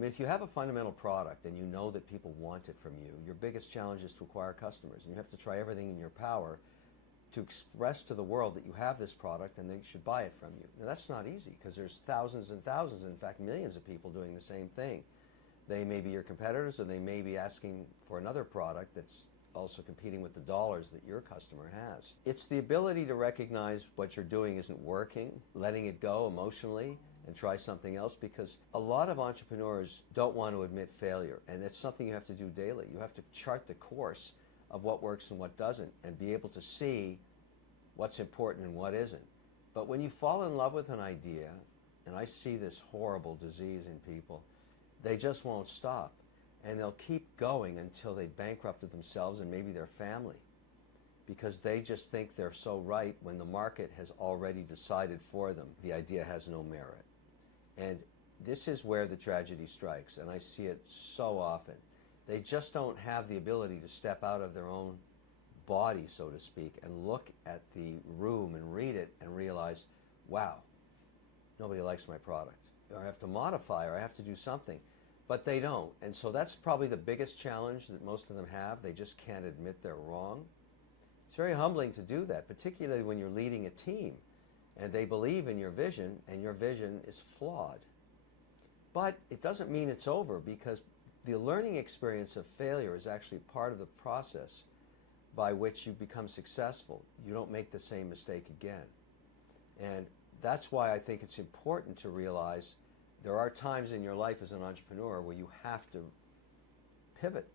I mean, if you have a fundamental product and you know that people want it from you, your biggest challenge is to acquire customers. And you have to try everything in your power to express to the world that you have this product and they should buy it from you. Now, that's not easy because there's thousands and thousands, in fact, millions of people doing the same thing. They may be your competitors, or they may be asking for another product that's also competing with the dollars that your customer has. It's the ability to recognize what you're doing isn't working, letting it go emotionally, and try something else, because a lot of entrepreneurs don't want to admit failure, and it's something you have to do daily. You have to chart the course of what works and what doesn't, and be able to see what's important and what isn't. But when you fall in love with an idea, and I see this horrible disease in people, they just won't stop. And they'll keep going until they bankrupted themselves and maybe their family, because they just think they're so right when the market has already decided for them the idea has no merit. And this is where the tragedy strikes, and I see it so often. They just don't have the ability to step out of their own body, so to speak, and look at the room and read it and realize, wow, nobody likes my product. Or I have to modify, or I have to do something. But they don't. And so that's probably the biggest challenge that most of them have. They just can't admit they're wrong. It's very humbling to do that, particularly when you're leading a team and they believe in your vision and your vision is flawed. But it doesn't mean it's over, because the learning experience of failure is actually part of the process by which you become successful. You don't make the same mistake again. And that's why I think it's important to realize there are times in your life as an entrepreneur where you have to pivot